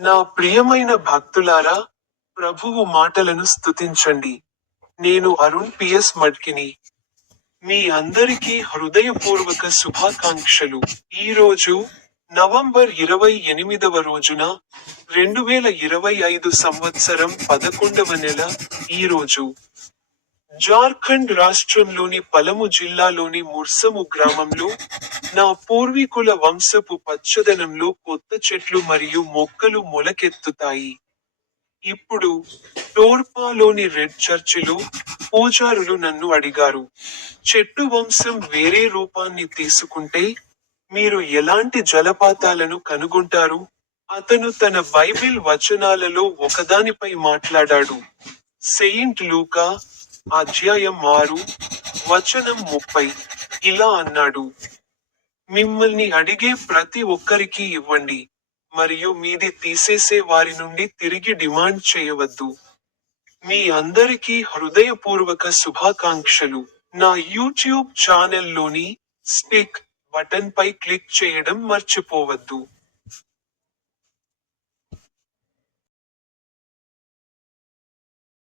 నా ప్రియమైన భక్తులారా, ప్రభువు మాటలను స్తుతించండి. నేను అరుణ్ పిఎస్ మడ్కిని. మీ అందరికీ హృదయపూర్వక శుభాకాంక్షలు. ఈరోజు నవంబర్ 28వ రోజున 2025 సంవత్సరం 11వ నెల. ఈరోజు జార్ఖండ్ రాష్ట్రంలోని పలము జిల్లాలోని ముర్సము గ్రామంలో, నా పూర్వీకుల వంశపు పచ్చదనంలో కొత్త చెట్లు మరియు మొక్కలు మొలకెత్తుతాయి. ఇప్పుడు టోర్పాలోని రెడ్ చర్చిలో పూజారులు నన్ను అడిగారు, చెట్టు వంశం వేరే రూపాన్ని తీసుకుంటే మీరు ఎలాంటి జలపాతాలను కనుగొంటారు? అతను తన బైబిల్ వచనాలలో ఒకదానిపై మాట్లాడాడు. సెయింట్ లూకా అధ్యాయం 6, వచనం 30. ఇలా అన్నాడు: మిమ్మల్ని అడిగే ప్రతి ఒక్కరికి ఇవ్వండి, మరియు మీది తీసేసే వారి నుండి తిరిగి డిమాండ్ చేయవద్దు. మీ అందరికీ హృదయపూర్వక శుభాకాంక్షలు. నా యూట్యూబ్ ఛానల్లోని స్టిక్ బటన్ పై క్లిక్ చేయడం మర్చిపోవద్దు.